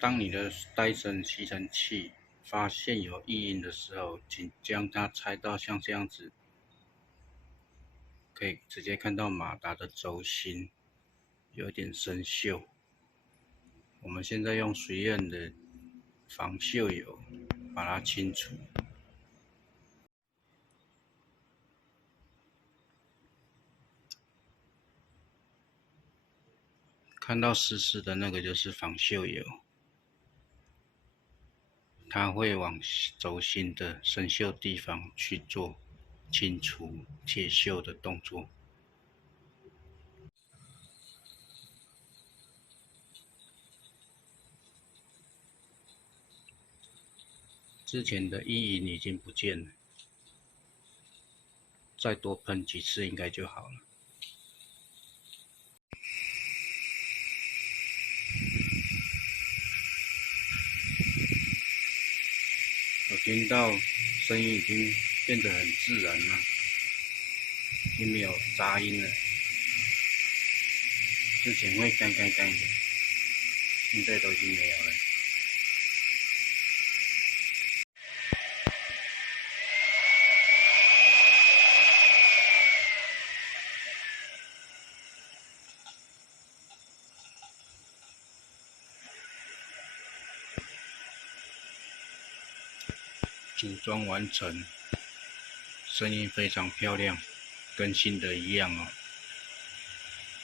当你的戴森吸尘器发现有异音的时候，请将它拆到像这样子，可以直接看到马达的轴心有点生锈。我们现在用水润的防锈油把它清除。看到湿湿的那个就是防锈油，它会往轴心的生锈地方去做清除铁锈的动作。之前的异音已经不见了，再多喷几次应该就好了。我听到声音已经变得很自然了，已经没有杂音了。之前会干干干的，现在都已经没有了。组装完成，声音非常漂亮，跟新的一样哦。